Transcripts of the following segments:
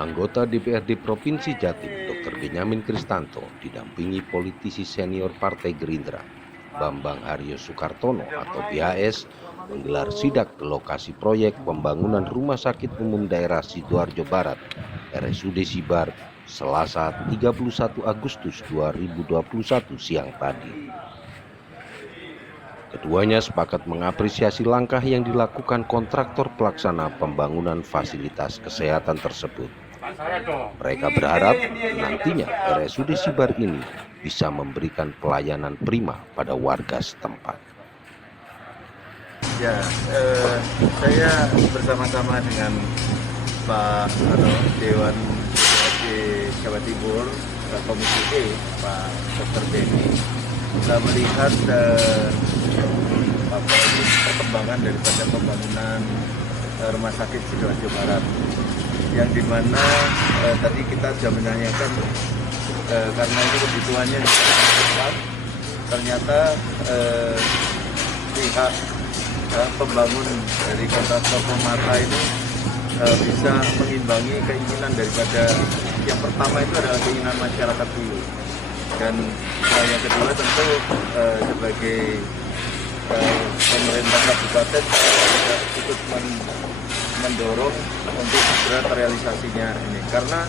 Anggota DPRD Provinsi Jatim, Dr. Benyamin Kristanto, didampingi politisi senior Partai Gerindra, Bambang Aryo Sukartono atau BAS, menggelar sidak ke lokasi proyek pembangunan Rumah Sakit Umum Daerah Sidoarjo Barat, RSUD Sibar, Selasa 31 Agustus 2021 siang tadi. Keduanya sepakat mengapresiasi langkah yang dilakukan kontraktor pelaksana pembangunan fasilitas kesehatan tersebut. Mereka berharap nantinya RSUD Sibar ini bisa memberikan pelayanan prima pada warga setempat. Ya, saya bersama-sama dengan Pak Dewan DPRD Jawa Timur, Komisi E, Pak Dr. Benny, kita melihat perkembangan daripada pembangunan Rumah Sakit Sidoarjo Barat, yang dimana tadi kita sudah menanyakan karena ini kebutuhannya cepat, ternyata pihak pembangun dari kontraktor pemata ini bisa mengimbangi keinginan daripada yang pertama itu adalah keinginan masyarakat dulu, dan yang kedua tentu sebagai pemerintah kabupaten ikut mendorong untuk segera terrealisasinya ini, karena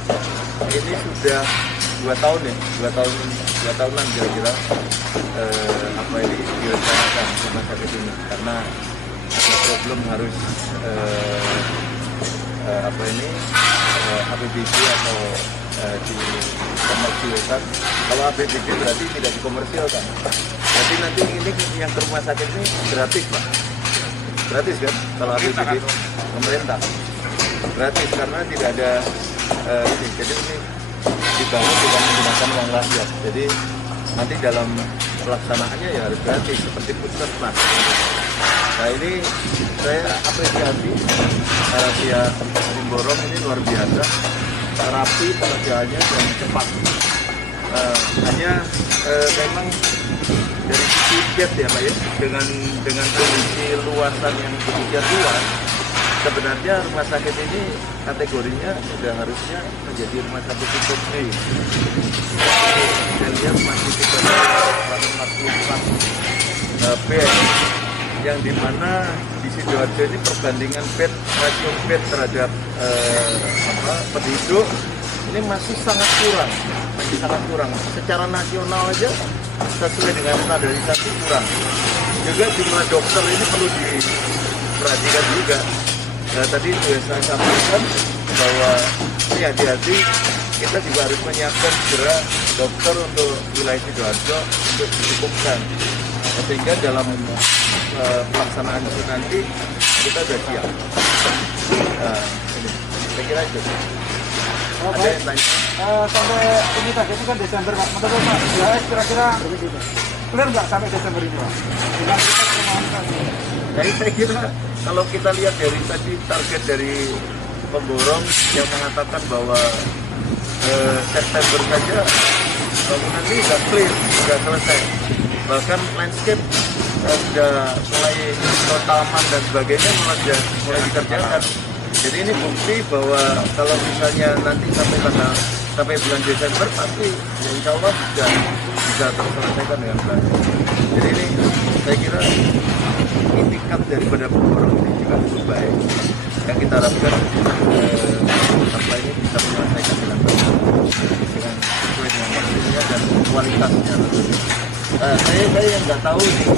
ini sudah 2 tahunan kira-kira ini direncanakan rumah sakit ini, karena ada problem harus APBD atau dikomersilkan. Kalau APBD berarti tidak dikomersilkan, berarti nanti ini yang ke rumah sakit ini gratis, Pak. Gratis kan kalau APBD pemerintah, gratis karena tidak ada ini. Jadi ini dibangun dengan menggunakan uang rakyat, jadi nanti dalam pelaksanaannya ya harus gratis seperti puskesmas. Nah, ini saya apresiasi pihak Timborong ini luar biasa, rapi pengerjaannya dan cepat. Hanya memang dari sisi bed ya Pak ya, dengan kondisi luasan yang demikian luas, sebenarnya rumah sakit ini kategorinya sudah harusnya menjadi rumah sakit tipe B. Saya lihat masih tipe 44 bed, yang dimana di Sidoarjo ini perbandingan bed, rasio bed terhadap penduduk ini masih sangat kurang. Secara nasional aja sesuai dengan standarisasi kurang. Juga jumlah dokter ini perlu diperhatikan juga. Nah, tadi sudah saya sampaikan bahwa ini hati-hati, kita juga harus menyiapkan segera dokter untuk wilayah Sidoarjo untuk dicukupkan, sehingga dalam pelaksanaan itu nanti kita sudah siap. Ini saya kira itu. Ada yang tanya? Sampai ini tadi itu kan Desember Pak, menurut Pak, BAS kira-kira clear nggak sampai Desember ini Pak? Jadi saya kira kalau kita lihat dari tadi target dari pemborong yang mengatakan bahwa September saja bangunan ini sudah clear, sudah selesai. Bahkan landscape sudah mulai taman dan sebagainya mulai dikerjakan. Jadi ini bukti bahwa kalau misalnya nanti sampai bulan Desember pasti ya insya Allah bisa terselesaikan dengan baik. Jadi ini saya kira itikat daripada pemborong ini juga cukup baik. Yang kita harapkan ini bisa menyelesaikan dengan baik, dengan sesuai dengan maksudnya dan kualitasnya. Saya yang nggak tahu nih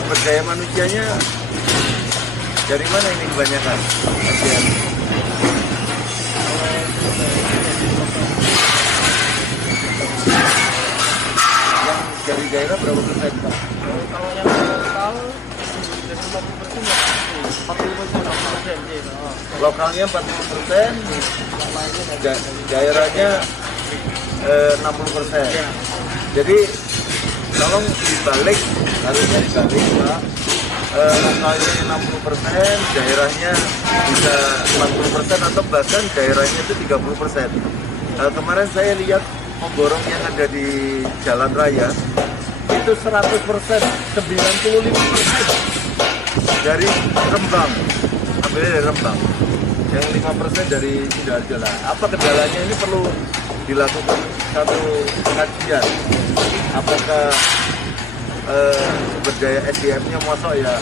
sumber daya manusianya dari mana ini kebanyakan. Yang dari daerah berapa persen Pak? Kalau yang lokal dari 40%, Lokalnya 40%, daerahnya 60%. Jadi tolong dibalik, harusnya dibalik Pak. Lokalnya 60%, daerahnya bisa 40% atau bahkan daerahnya itu 30%. Kemarin saya lihat pemborong yang ada di jalan raya itu 100%, 95% dari Rembang, ambilnya dari Rembang. Yang 5% dari Sidoarjo lah. Apa kendalanya ini perlu dilakukan satu pengajian. Apakah sumber daya SDM-nya masuk ya?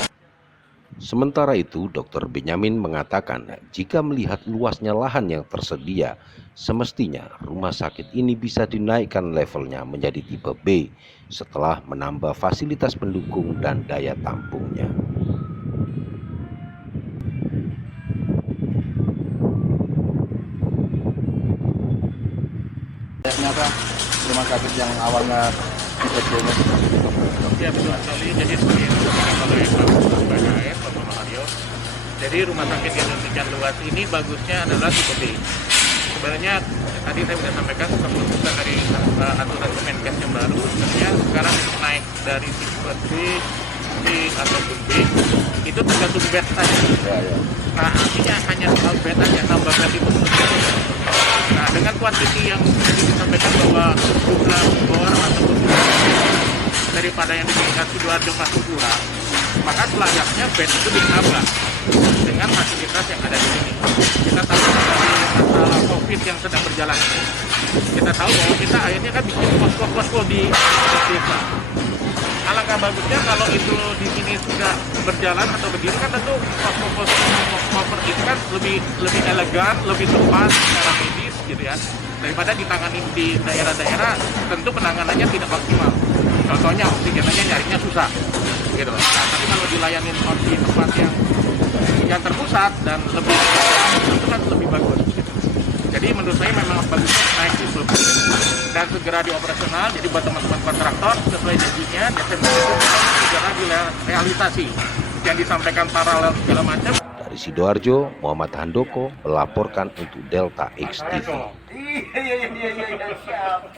Sementara itu, Dr. Benyamin mengatakan jika melihat luasnya lahan yang tersedia, semestinya rumah sakit ini bisa dinaikkan levelnya menjadi tipe B setelah menambah fasilitas pendukung dan daya tampungnya. Ternyata rumah sakit yang awalnya sebetulnya Ya betul sekali. Jadi seperti yang disampaikan oleh Pak BKS, Bapak Mario. Jadi rumah sakit yang demikian luas ini bagusnya adalah tipe B. Sebenarnya tadi saya sudah sampaikan keputusan dari aturan Kemenkes yang baru. Sebenarnya sekarang naik dari tipe C ataupun B itu tergantung bed saja. Nah artinya hanya soal bed aja, nambah bed itu. Nah dengan kuantiti yang tadi disampaikan bahwa jumlah bor ataupun daripada yang diberikan Sidoarjo masih kurang, maka selayaknya bed itu ditambah dengan fasilitas yang ada di sini. Kita tahu dari masalah COVID yang sedang berjalan ini, kita tahu bahwa kita akhirnya kan bikin posko-posko di desa. Alangkah bagusnya kalau itu di sini sudah berjalan atau berdiri kan tentu posko-posko itu kan lebih elegan, lebih tepat secara medis gitu ya. Daripada ditangani di daerah-daerah, tentu penanganannya tidak maksimal. Contohnya oksigennya nyarinya susah, gitu. Nah, tapi kalau dilayanin di tempat yang terpusat dan lebih itu kan lebih bagus. Gitu. Jadi menurut saya memang bagusnya naik di lebih dan segera dioperasional. Jadi buat teman-teman kontraktor sesuai janjinya Desember itu segera direalisasi. Yang disampaikan paralel segala macam. Dari Sidoarjo, Muhammad Handoko melaporkan untuk Delta X TV. Iya, siap.